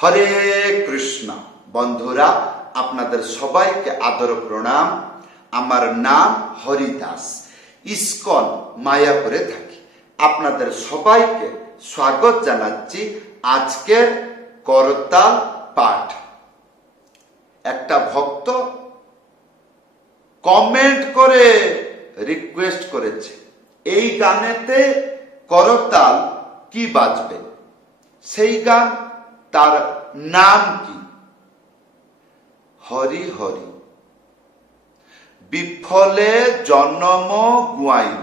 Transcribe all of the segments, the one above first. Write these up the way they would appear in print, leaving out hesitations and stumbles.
হরে কৃষ্ণ বন্ধুরা, আপনাদের সবাইকে আদর প্রণাম। আমার নাম হরিদাস, ইস্কন মায়াপুরে থাকি। আপনাদের সবাইকে স্বাগত জানাচ্ছি আজকের করতাল পাঠ। একটা ভক্ত কমেন্ট করে রিকোয়েস্ট করেছে এই গানেতে করতাল কি বাজবে, সেই গান তার নাম কি? হরি হরি বিফলে জন্ম গুয়াইন।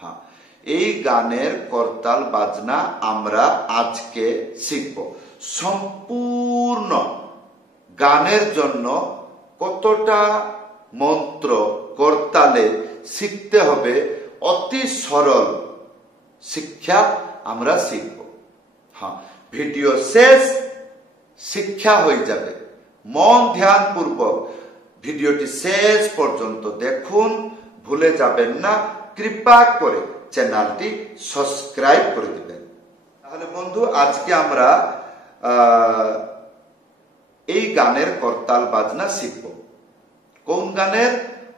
হ্যাঁ, এই গানের করতাল বাজনা আমরা আজকে শিখব। সম্পূর্ণ গানের জন্য কতটা মন্ত্র করতালে শিখতে হবে, অতি সরল শিক্ষা আমরা শিখব। হ্যাঁ, ভিডিও শেষ শিক্ষা হয়ে যাবে। মন ধ্যান পূর্বক ভিডিওটি শেষ পর্যন্ত দেখুন, ভুলে যাবেন না। কৃপা করে চ্যানেলটি সাবস্ক্রাইব করে দিবেন। তাহলে বন্ধু, আজকে আমরা এই গানের করতাল বাজনা শিখব। কোন গানের?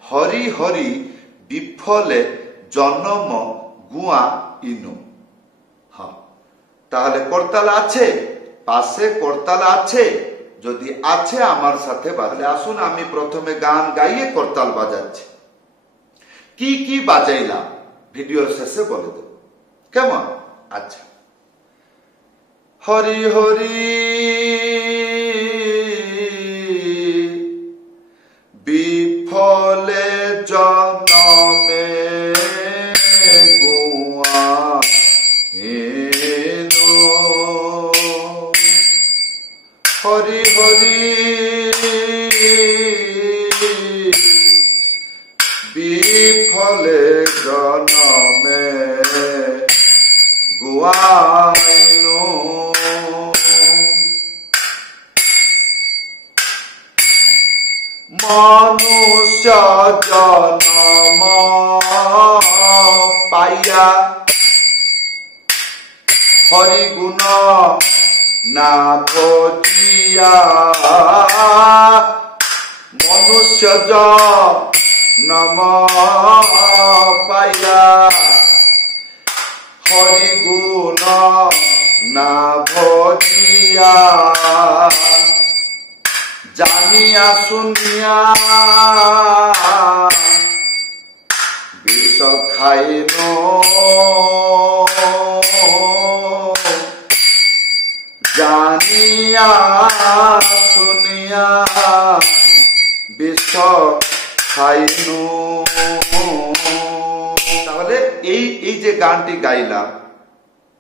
হরি হরি বিফলে জন্ম গুয়া ইনু। হ্যাঁ, তাহলে করতাল আছে? পাশে করতাল আছে? যদি আছে আমার সাথে বাজলে আসুন, আমি প্রথমে গান গাইয়ে করতাল বাজাচ্ছি। কি কি বাজাইলাম ভিডিওর শেষে বলে দেব, কেমন? আচ্ছা, হরি হরি বিফলে জন্মে গুয়া ইনু। হরি হরি বিফলে জন্মে গুয়াইনু। মনুষ্য জন্ম পাইয়া হরি গুণ না ভজিয়া। মনুষ্য জন্ম পাইয়া হরি গুণ না ভজিয়া। জানিয়া শুনিয়া বিষ খাইনু। জানিয়া শুনিয়া বিষ খাইনু। তাহলে এই যে গানটি গাইলাম,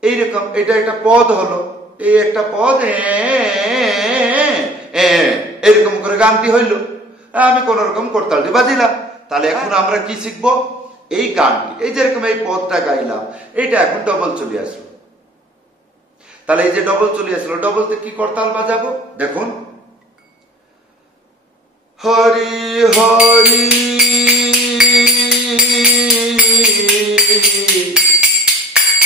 এইরকম এটা একটা পদ হলো, এই একটা পদ এরকম করে গানটি হইল। আমি কোন রকম করতালটি বাজিলাম। তাহলে এখন আমরা কি শিখবো? এই গানটি, এই যেরকম এই পদটা গাইলাম, এইটা এখন ডবল চলে আসলো। তাহলে এই যে ডবল চলে আসলো, ডবলতে কি করতাল বাজাবো দেখুন। হরি হরি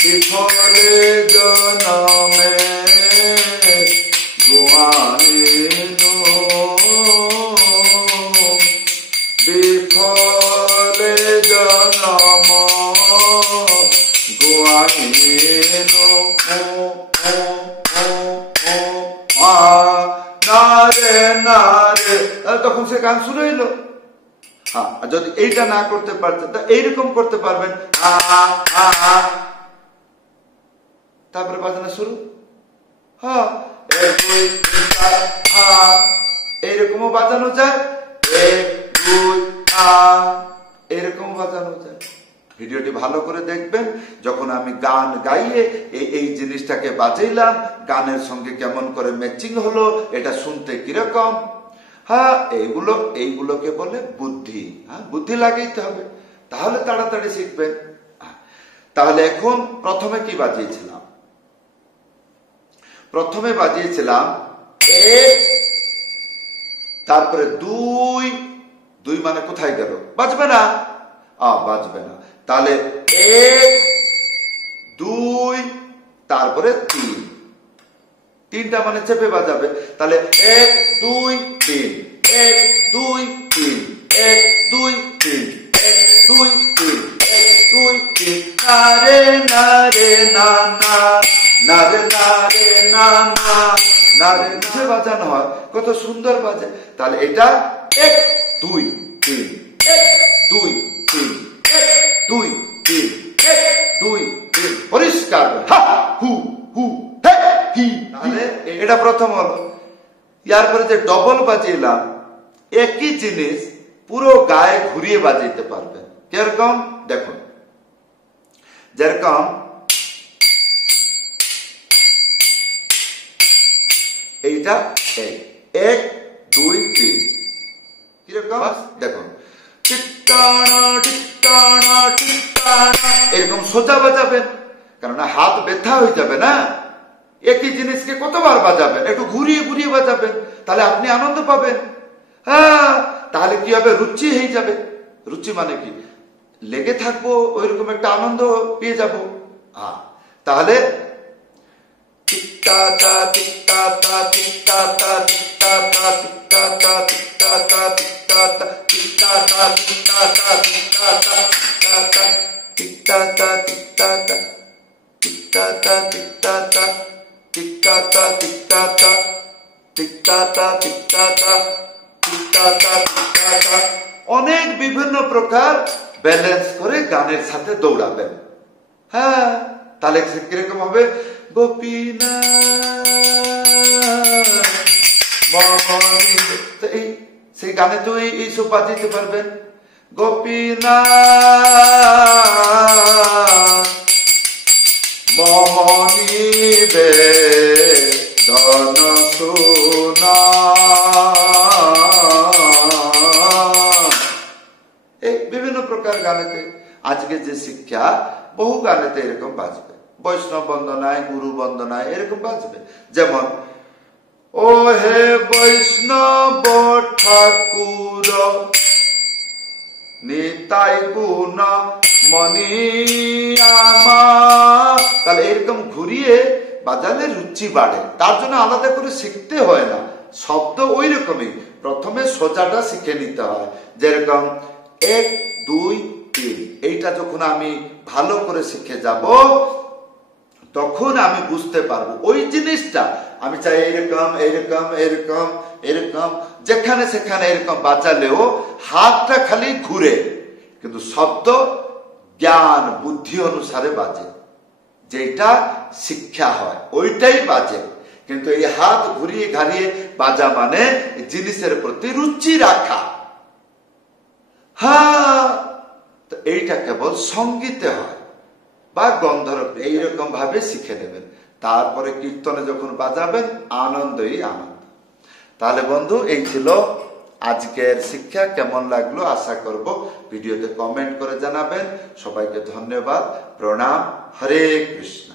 বিফলে জন্মে গুয়াইনু। বিফলে জন্ম গুয়াইনু। নারে নারে, তখন সে গান শুরু হইল। হ্যাঁ, যদি এইটা না করতে পারতেন তা এইরকম করতে পারবেন। তারপরে বাজনা শুরু। হ্যাঁ, এইরকমও বাজানো যায়, এইরকম বাজানো যায়। ভিডিওটি ভালো করে দেখবেন। যখন আমি গান গাইয়ে এই জিনিসটাকে বাজাইলাম, গানের সঙ্গে কেমন করে ম্যাচিং হলো, এটা শুনতে কিরকম। হ্যাঁ, এইগুলোকে বলে বুদ্ধি। হ্যাঁ, বুদ্ধি লাগাইতে হবে, তাহলে তাড়াতাড়ি শিখবেন। তাহলে এখন প্রথমে কি বাজিয়েছিলাম? প্রথমে বাজিয়েছিলাম এক, তারপরে দুই। দুই মানে কোথায় গেল? বাজবে না, বাজবে না। তাহলে এক, দুই, তারপরে তিন। তিনটা মানে চেপে বাজাবে। তাহলে 1 2 3, 1 2 3, 1 2 3, 1 2 3, 1 2 3, না রে না রে না না, না রে না রে না না, না রে না বাজানো হয়, কত সুন্দর বাজে। তাহলে এটা 1 2 3, 1 2 3, 1 2 3, 1 2 3, পরিষ্কার হা হু হু হে হি। তাহলে এটা প্রথম হলো। ইয়ার পরে যে ডবল বাজিলাম, একই জিনিস পুরো গায়ে ঘুরিয়ে বাজাইতে পারবেন। কিরকম দেখুন, যেরকম এইটা 1 2 3, কিরকম দেখুন, এরকম সোজা বাজাবেন, কারণ হাত ব্যথা হয়ে যাবে না। একই জিনিসকে কতবার বাজাবেন, একটু ঘুরিয়ে ঘুরিয়ে বাজাবেন, তাহলে আপনি আনন্দ পাবেন। হ্যাঁ, তাহলে কি হবে, রুচি হয়ে যাবে। রুচি মানে কি, লেগে থাকবো, ওইরকম একটা আনন্দ পেয়ে যাব। তাহলে অনেক বিভিন্ন প্রকার ব্যালেন্স করে গানের সাথে দৌড়াবেন। হ্যাঁ, তাহলে কিরকম হবে, গোপীনাথ, সেই গানে তো এইসব বাজাইতে পারবেন। গোপীনাথ মমনি বেদন শুনা, এই বিভিন্ন প্রকার গানেতে আজকে যে শিক্ষা, বহু গানেতে এরকম বাজবে। বৈষ্ণব বন্দনায়, গুরু বন্দনায় এরকম বাজবে। যেমন ও হে বৈষ্ণব ঠাকুর নিতাই গুণ মনি আমা, তাহলে এরকম ঘুরিয়ে বাজালে রুচি বাড়ে। তার জন্য আলাদা করে শিখতে হয় না, শব্দ ওই রকমই, প্রথমে সোজাটা শিখে নিতে হয়। যেরকম 1 2 3, এইটা যখন আমি ভালো করে শিখে যাব, তখন আমি বুঝতে পারবো ওই জিনিসটা আমি চাই এরকম এরকম এরকম এরকম, যেখানে সেখানে এরকম বাজালেও হাতটা খালি ঘুরে, কিন্তু শব্দ জ্ঞান বুদ্ধি অনুসারে বাজে, যেটা শিক্ষা হয় ওইটাই বাজে। কিন্তু এই হাত ঘুরিয়ে ঘাড়িয়ে বাজা মানে জিনিসের প্রতি রুচি রাখা। হ্যাঁ, তো এইটা কেবল সঙ্গীতে হয় বা গন্ধর্ব, এইরকম ভাবে শিখে নেবেন। তারপরে কীর্তনে যখন বাজাবেন, আনন্দই আনন্দ। তাহলে বন্ধু, এই ছিল আজকের শিক্ষা। কেমন লাগলো আশা করব ভিডিওতে কমেন্ট করে জানাবেন। সবাইকে ধন্যবাদ, প্রণাম, হরে কৃষ্ণ।